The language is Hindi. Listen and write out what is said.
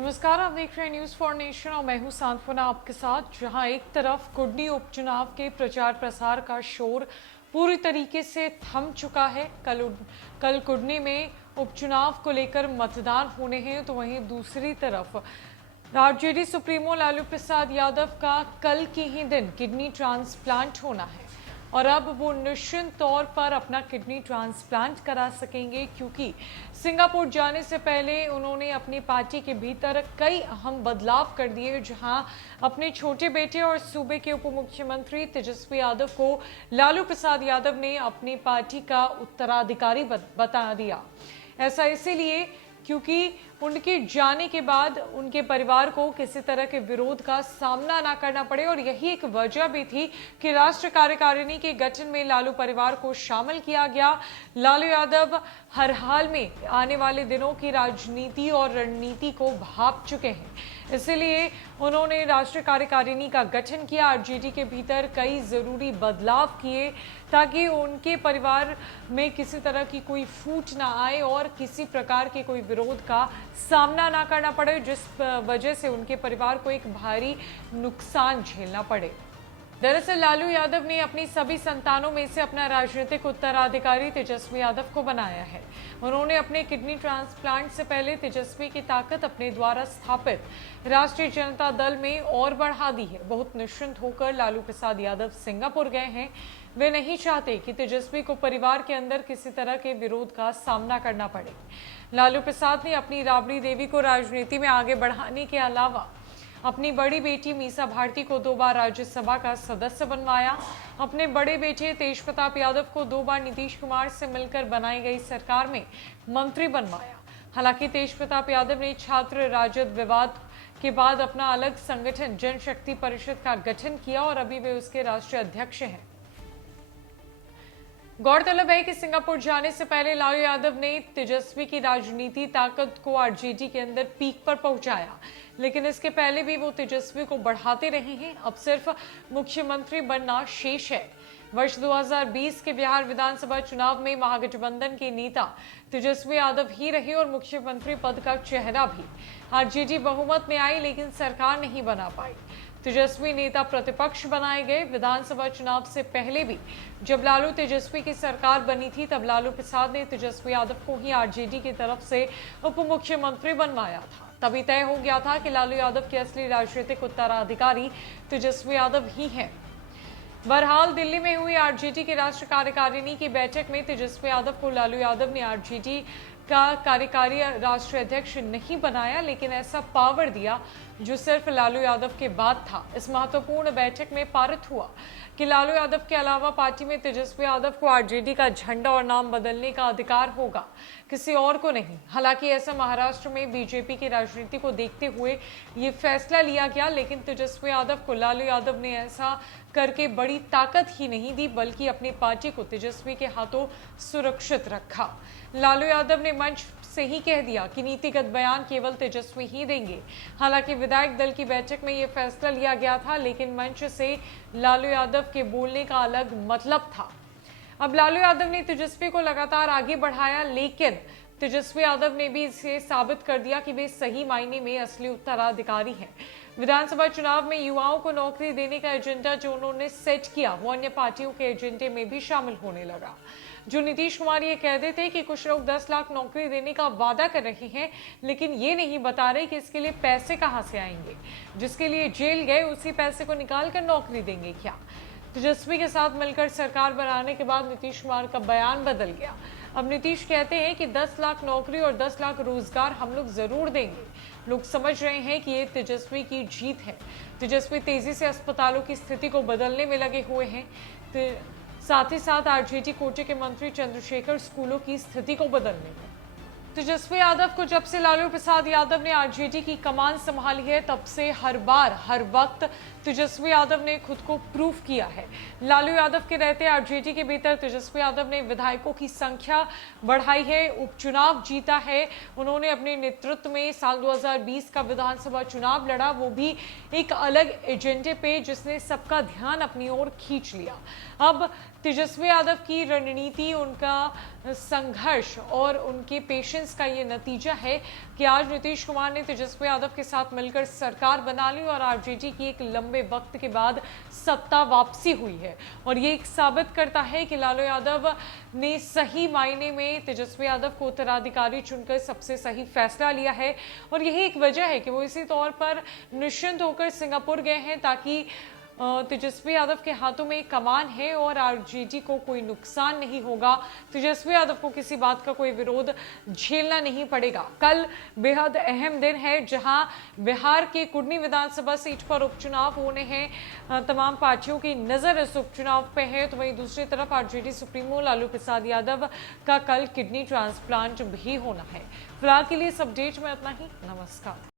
नमस्कार, आप देख रहे हैं न्यूज फॉर नेशन और मैं हूं सांत्वना आपके साथ। जहां एक तरफ कुडनी उपचुनाव के प्रचार प्रसार का शोर पूरी तरीके से थम चुका है। कल कुडनी में उपचुनाव को लेकर मतदान होने हैं, तो वहीं दूसरी तरफ आरजेडी सुप्रीमो लालू प्रसाद यादव का कल के ही दिन किडनी ट्रांसप्लांट होना है और अब वो निश्चित तौर पर अपना किडनी ट्रांसप्लांट करा सकेंगे, क्योंकि सिंगापुर जाने से पहले उन्होंने अपनी पार्टी के भीतर कई अहम बदलाव कर दिए। जहां अपने छोटे बेटे और सूबे के उप मुख्यमंत्री तेजस्वी यादव को लालू प्रसाद यादव ने अपनी पार्टी का उत्तराधिकारी बता दिया। ऐसा इसीलिए क्योंकि उनके जाने के बाद उनके परिवार को किसी तरह के विरोध का सामना ना करना पड़े, और यही एक वजह भी थी कि राष्ट्र कार्यकारिणी के गठन में लालू परिवार को शामिल किया गया। लालू यादव हर हाल में आने वाले दिनों की राजनीति और रणनीति को भांप चुके हैं, इसलिए उन्होंने राष्ट्रीय कार्यकारिणी का गठन किया। आरजेडी के भीतर कई जरूरी बदलाव किए ताकि उनके परिवार में किसी तरह की कोई फूट ना आए और किसी प्रकार के कोई विरोध का सामना ना करना पड़े, जिस वजह से उनके परिवार को एक भारी नुकसान झेलना पड़े। दरअसल लालू यादव ने अपनी सभी संतानों में से अपना राजनीतिक उत्तराधिकारी तेजस्वी यादव को बनाया है। उन्होंने अपने किडनी ट्रांसप्लांट से पहले तेजस्वी की ताकत अपने द्वारा स्थापित राष्ट्रीय जनता दल में और बढ़ा दी है। बहुत निश्चिंत होकर लालू प्रसाद यादव सिंगापुर गए हैं। वे नहीं चाहते कि तेजस्वी को परिवार के अंदर किसी तरह के विरोध का सामना करना पड़े। लालू प्रसाद ने अपनी राबड़ी देवी को राजनीति में आगे बढ़ाने के अलावा अपनी बड़ी बेटी मीसा भारती को 2 बार राज्यसभा का सदस्य बनवाया। अपने बड़े बेटे तेज प्रताप यादव को 2 बार नीतीश कुमार से मिलकर बनाई गई सरकार में मंत्री बनवाया। हालांकि तेज प्रताप यादव ने छात्र राजद विवाद के बाद अपना अलग संगठन जनशक्ति परिषद का गठन किया और अभी वे उसके राष्ट्रीय अध्यक्ष हैं। गौरतलब है कि सिंगापुर जाने से पहले लालू यादव ने तेजस्वी की राजनीति ताकत को आरजेडी के अंदर पीक पर पहुंचाया, लेकिन इसके पहले भी वो तेजस्वी को बढ़ाते रहे हैं। अब सिर्फ मुख्यमंत्री बनना शेष है। वर्ष 2020 के बिहार विधानसभा चुनाव में महागठबंधन के नेता तेजस्वी यादव ही रहे और मुख्यमंत्री पद का चेहरा भी। आरजेडी बहुमत में आई लेकिन सरकार नहीं बना पाई। तेजस्वी नेता प्रतिपक्ष बनाए गए। विधानसभा चुनाव से पहले भी जब लालू तेजस्वी की सरकार बनी थी, तब लालू प्रसाद ने तेजस्वी यादव को ही आरजेडी की तरफ से उप मुख्यमंत्री बनवाया था। तभी तय हो गया था कि लालू यादव के असली राजनीतिक उत्तराधिकारी तेजस्वी यादव ही हैं। बहरहाल दिल्ली में हुई आरजेडी की राष्ट्रीय कार्यकारिणी की बैठक में तेजस्वी यादव को लालू यादव ने आरजेडी का कार्यकारी राष्ट्रीय अध्यक्ष नहीं बनाया, लेकिन ऐसा पावर दिया जो सिर्फ लालू यादव के बाद था। इस महत्वपूर्ण बैठक में पारित हुआ कि लालू यादव के अलावा पार्टी में तेजस्वी यादव को आरजेडी का झंडा और नाम बदलने का अधिकार होगा, किसी और को नहीं। हालांकि ऐसा महाराष्ट्र में बीजेपी की राजनीति को देखते हुए ये फैसला लिया गया, लेकिन तेजस्वी यादव को लालू यादव ने ऐसा करके बड़ी ताकत ही नहीं दी, बल्कि अपनी पार्टी को तेजस्वी के हाथों सुरक्षित रखा। लालू यादव ने मंच से ही कह दिया कि नीतिगत बयान केवल तेजस्वी ही देंगे। हालांकि विधायक दल की बैठक में यह फैसला लिया गया था, लेकिन मंच से लालू यादव के बोलने का अलग मतलब था। अब लालू यादव ने तेजस्वी को लगातार आगे बढ़ाया, लेकिन तेजस्वी यादव ने भी इसे साबित कर दिया कि वे सही मायने में असली उत्तराधिकारी हैं। विधानसभा चुनाव में युवाओं को नौकरी देने का एजेंडा जो उन्होंने सेट किया, वो अन्य पार्टियों के एजेंडे में भी शामिल होने लगा। जो नीतीश कुमार ये कहते थे कि कुछ लोग 10 लाख नौकरी देने का वादा कर रहे हैं, लेकिन ये नहीं बता रहे कि इसके लिए पैसे कहां से आएंगे। जिसके लिए जेल गए उसी पैसे को निकाल कर नौकरी देंगे क्या? तेजस्वी के साथ मिलकर सरकार बनाने के बाद नीतीश कुमार का बयान बदल गया। अब नीतीश कहते हैं कि 10 लाख नौकरी और 10 लाख रोजगार हम लोग जरूर देंगे। लोग समझ रहे हैं कि ये तेजस्वी की जीत है। तेजस्वी तेजी से अस्पतालों की स्थिति को बदलने में लगे हुए हैं। साथ ही साथ आरजेडी कोटे के मंत्री चंद्रशेखर स्कूलों की स्थिति को बदलने में। तेजस्वी यादव को जब से लालू प्रसाद यादव ने आरजेडी की कमान संभाली है, तब से हर बार हर वक्त तेजस्वी यादव ने खुद को प्रूफ किया है। लालू यादव के रहते आरजेडी के भीतर तेजस्वी यादव ने विधायकों की संख्या बढ़ाई है, उपचुनाव जीता है। उन्होंने अपने नेतृत्व में साल 2020 का विधानसभा चुनाव लड़ा, वो भी एक अलग एजेंडे पे, जिसने सबका ध्यान अपनी ओर खींच लिया। अब तेजस्वी यादव की रणनीति, उनका संघर्ष और उनके पेशेंस का ये नतीजा है कि आज नीतीश कुमार ने तेजस्वी यादव के साथ मिलकर सरकार बना ली और आरजेडी की एक लंबे वक्त के बाद सत्ता वापसी हुई है। और ये एक साबित करता है कि लालू यादव ने सही मायने में तेजस्वी यादव को उत्तराधिकारी चुनकर सबसे सही फैसला लिया है। और यही एक वजह है कि वो इसी तौर पर निश्चिंत होकर सिंगापुर गए हैं, ताकि तेजस्वी यादव के हाथों में कमान है और आरजेडी को कोई नुकसान नहीं होगा। तेजस्वी यादव को किसी बात का कोई विरोध झेलना नहीं पड़ेगा। कल बेहद अहम दिन है, जहां बिहार के कुर्नी विधानसभा सीट पर उपचुनाव होने हैं। तमाम पार्टियों की नजर इस उपचुनाव पे है। तो वहीं दूसरी तरफ आरजेडी सुप्रीमो लालू प्रसाद यादव का कल किडनी ट्रांसप्लांट भी होना है। फिलहाल के लिए इस अपडेट में इतना ही। नमस्कार।